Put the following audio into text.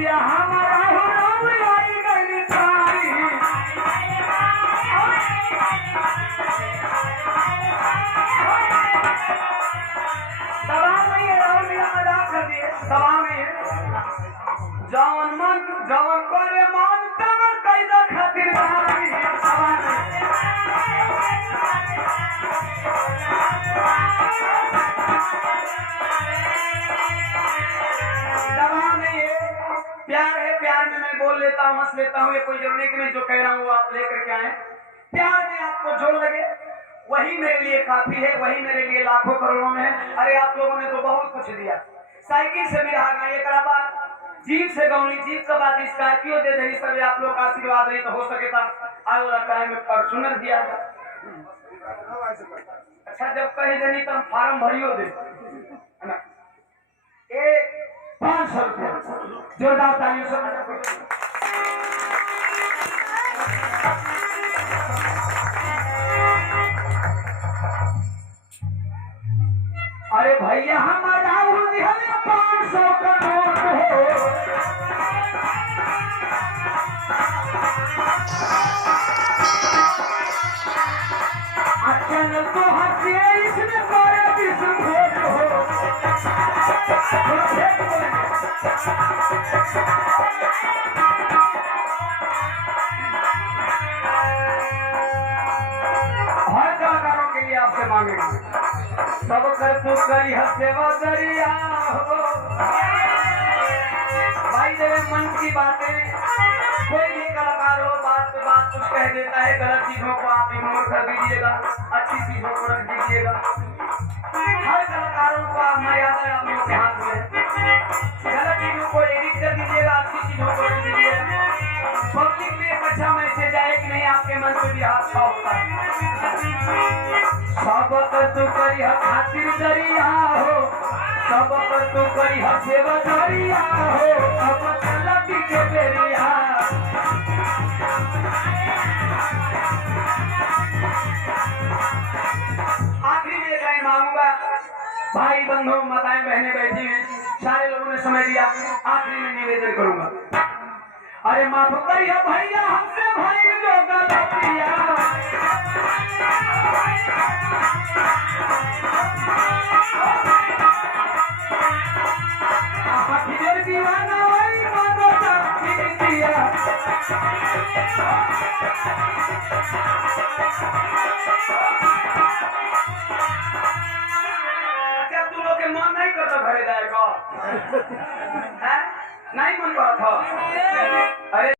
भैया हमारा हो आई गई तारी सभा में ये राहुल भैया मजाक कर दिए सभा में जवन मन जवन करे मन तवन कैदा खातिरदारी सभा में प्यार है प्यार में मैं बोल लेता हूँ हंस लेता हूँ ये कोई जरूरी कि मैं जो कह रहा हूँ वो आप लेकर के आए प्यार में आपको जो लगे वही मेरे लिए काफी है वही मेरे लिए लाखों करोड़ों में है। अरे आप लोगों ने तो बहुत कुछ दिया साइकिल से भी रहा ये करा बात जीप से गौनी जीप के बाद स्कॉर्पियो दे दे सब आप लोग का आशीर्वाद नहीं तो हो सके था आज वाला टाइम में फॉर्च्यूनर दिया था। अच्छा जब कहे देनी तो हम फार्म भरियो दे है ना 500 रुपया जोरदार तालियों से अरे भैया हमारा 500 का नोट हो अचल तो हंसे इसमें सारे विश्व भोट हो हर कलाकारों के लिए आपसे मांगेंगे सब कर तू करी सेवा दरिया हो भाई देवे मन की बातें कोई भी कलाकार हो बात पे बात कुछ कह देता है गलत चीजों को आप इग्नोर कर दीजिएगा अच्छी चीजों को रख दीजिएगा हर कलाकारों को मर्यादा आप लोग के हाथ में गलत चीजों को एडिट कर दीजिएगा अच्छी चीजों को रख दीजिएगा पब्लिक में एक अच्छा मैसेज आए कि नहीं आपके मन पे भी हाथ छा होता है सब कर तू करी खातिर दरिया हो सब कर तू करी सेवा दरिया हो अब चलती के बेरिया आखिरी में लाइन मांगूंगा भाई बंधु माताएं बहनें बैठी हैं सारे लोगों ने समय दिया आखिरी में निवेदन करूंगा अरे माफ करिए भैया हमसे भाई जो गलतिया दीवाना वही मनो दिया क्या तुम लोग के मन नहीं करता घरे जाएगा नहीं मन करता